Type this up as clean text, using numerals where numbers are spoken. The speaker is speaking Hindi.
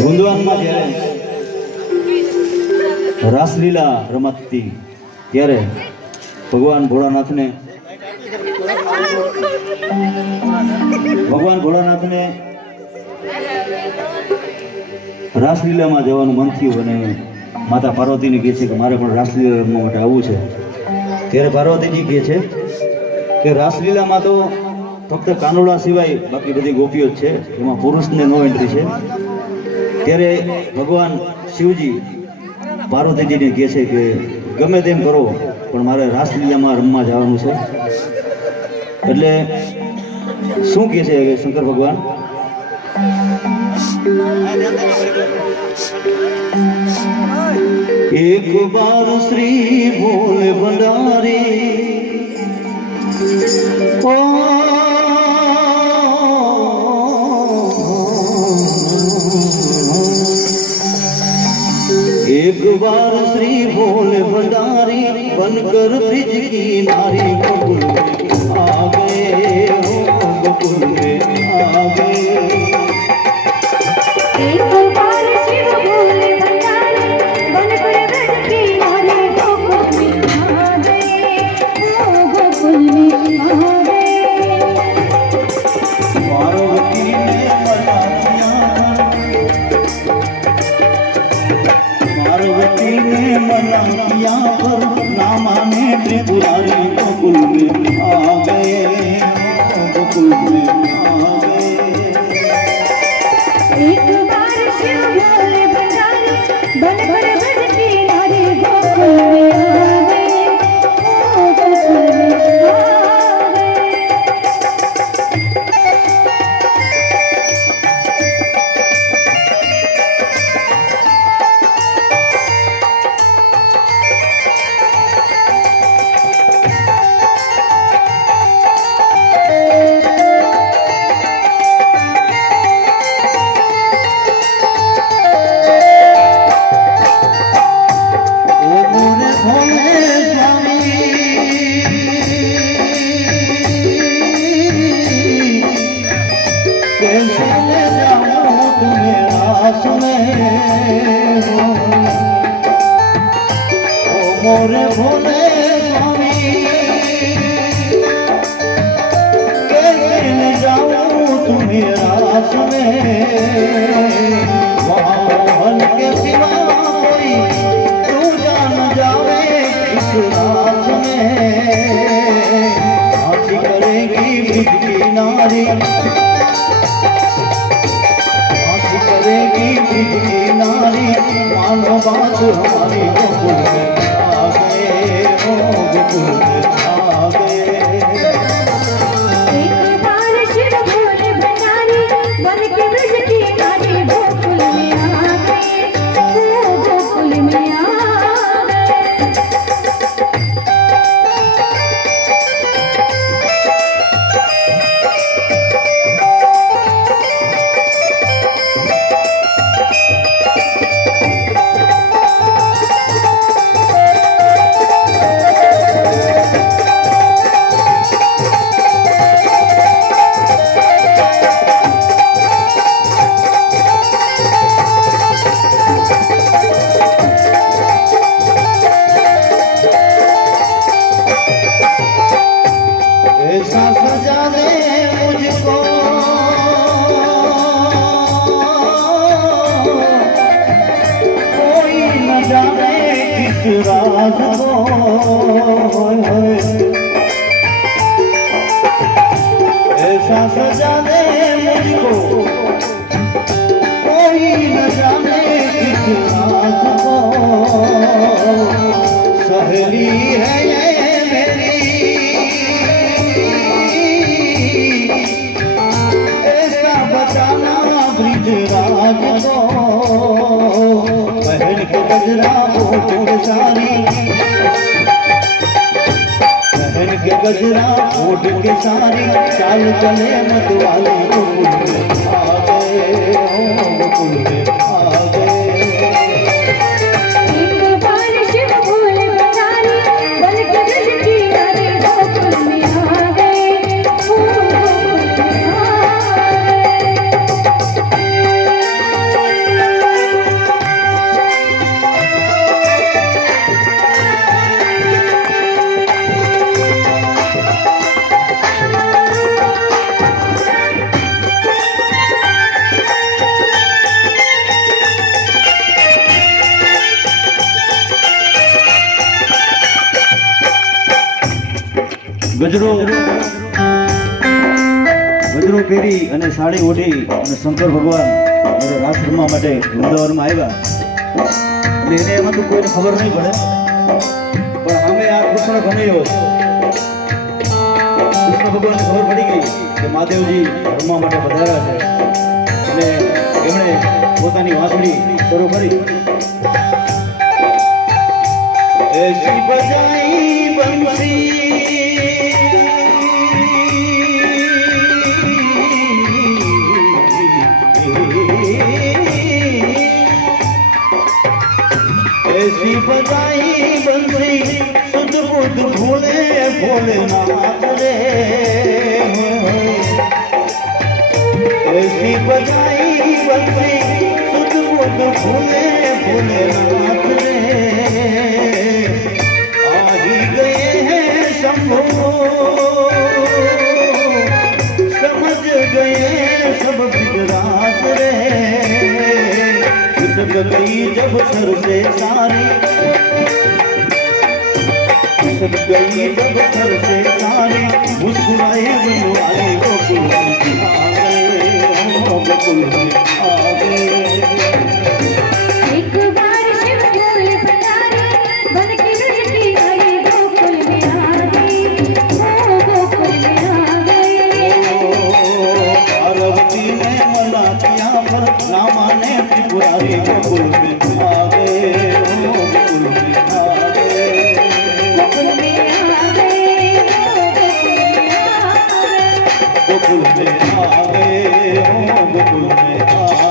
વૃંદાવનમાં જ્યારે રાસલીલા રમતતી ત્યારે ભગવાન ભોળાનાથને રાસલીલામાં જવાનું મન થયું અને માતા પાર્વતીને કહે છે કે મારે પણ રાસલીલા રમવા માટે આવવું છે. ત્યારે પાર્વતીજી કહે છે કે રાસલીલામાં તો ફક્ત કાનુડા સિવાય બાકી બધી ગોપીઓ જ છે, એમાં પુરુષને નો એન્ટ્રી છે. ત્યારે ભગવાન શિવજી પાર્વતીજીને કહે છે કે ગમે તેમ કરો પણ મારે રાસલીલામાં રમવા જવાનું છે. એટલે શું કહે છે શંકર ભગવાન? એક બાર શ્રી ભોલે ભંડારી ઓ एक बार श्री भोले भंडारी बनकर ब्रिज की नारी गोकुल में आ गए हो, गोकुल में आ गए. एक बार शिव भोले भंडारी बनकर ब्रज की नारी गोकुल में आ गए हो, गोकुल में आ गए. पार्वती ने मना किया, पार्वती ने मना किया पर ना माने त्रिपुरारी गोकुल में आ गए, गोकुल में आ गए. एक बार शिव भोले भंडारी बनकर ब्रज की नारी गोकुल में आ गए हो, गोकुल में आ गए. मोरे भोले स्वामी कैसे ले जाऊं तुम्हें रास में, वाहन के सिवा कोई तू जान जावे इस रास में. हंसी करेगी ब्रिज की नारी, हंसी करेगी ब्रिज की नारी, मानो बात हमारी गोकुल में आ गए हो, गोकुल में आ गए. एक बार शिव भोले भंडारी बनकर ब्रज की नारी गोकुल में आ गए हो, गोकुल में आ गए. ऐसा सजा दे मुझको कोई न जाने किस राज को, ऐसा सजा दे मुझको कोई न जाने किस राज को. सहेली है ये मेरी बचाना ब्रिजराज को, पहन के गजरा ओढ़ के सारी, पहन के गजरा ओढ़ के सारी, चाल चले मतवाले गोकुल में आ गए हो, गोकुल में आ गए. एक बार शिव भोले भंडारी बनकर ब्रज की नारी गोकुल में आ गए हो, गोकुल में आ ગજરો ગજરો પહેરી અને સાડી ઓઢી અને શંકર ભગવાન જ્યારે રાસ રમવા માટે વૃંદાવનમાં આવ્યા એટલે એને એમાં તો કોઈને ખબર નહીં પડે પણ અમે આ કૃષ્ણ કનૈયો કૃષ્ણ ભગવાનને ખબર પડી ગઈ કે મહાદેવજી રમવા માટે પધાર્યા છે અને એમણે પોતાની વાંસળી શરૂ કરી ऐसी बजाई बंसी ऐसी बजाई बंसी सुध बुध भोले भोलेनाथ रे ऐसी बजाई बंसी सुध बुध भोले भोलेनाथ रे समझ गए सब गुजरात रे घुस गई जब सर से सारी घुस गई जब सर से सारी मुस्कुराए बनवाए गोकुल में आ गए गोकुल में आ गए एक बार शिव फूल पधारे बन के ब्रज की आई गोकुल में आ गई ओ गोकुल में आ गए पार्वती ने मना किया पर ना माने त्रिपुरारी गोकुल में आ गए गोकुल में आ गए गोकुल में आ गए गोकुल में आ गए गोकुल में आ